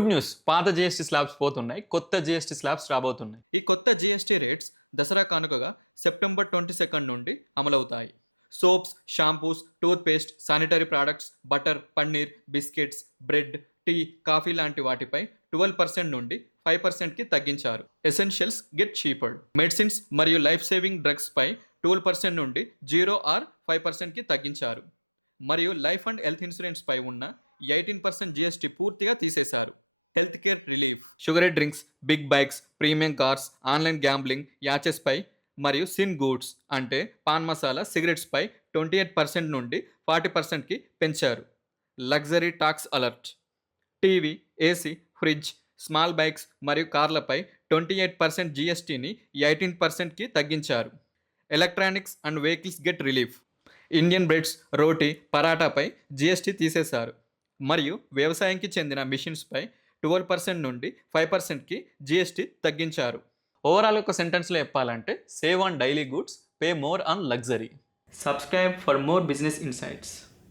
Good news, పాత GST slabs పోతున్నాయి, కొత్త జీఎస్టీ స్లాబ్స్ రాబోతున్నాయి. ఈ కొత్త జీఎస్టీ రేట్స్ దసరా కానుకగా సెప్టెంబర్ 22 నుండి అమలవుతాయి. Soaps, shampoos, toothpaste, sanitary products, butter, paneer, biscuits, bread, tea, coffee లాంటి వాటిపై 12% నుండి 5%కి తగ్గించారు. Essentials get cheaper. మెడిసిన్స్ మరియు లైఫ్ సేవింగ్ డ్రగ్స్ పై 12% నుండి 0 ఆర్ 5%కి తగ్గించారు. మరియు లైఫ్ అండ్ హెల్త్ ఇన్సూరెన్స్ పై ఉన్న 18% జీఎస్టీ పూర్తిగా తీసేశారు. Health care relief. Sugary drinks, big bikes, premium cars, online gambling, యాచెస్ పై మరియు సిన్ గూడ్స్ అంటే పాన్ మసాలా, సిగరెట్స్ పై 28% నుండి 40%కి పెంచారు. Luxury tax alert. TV, AC, fridge, small bikes మరియు కార్లపై 28% జీఎస్టీని 18%కి తగ్గించారు. Electronics and vehicles get relief. Indian breads, roti, పరాటాపై జీఎస్టీ తీసేశారు. మరియు వ్యవసాయానికి చెందిన మిషన్స్పై 12% నుండి 5%కి జీఎస్టీ తగ్గించారు. ఓవరాల్ ఒక సెంటెన్స్లో చెప్పాలంటే save on daily goods, pay more on luxury. Subscribe for more business insights.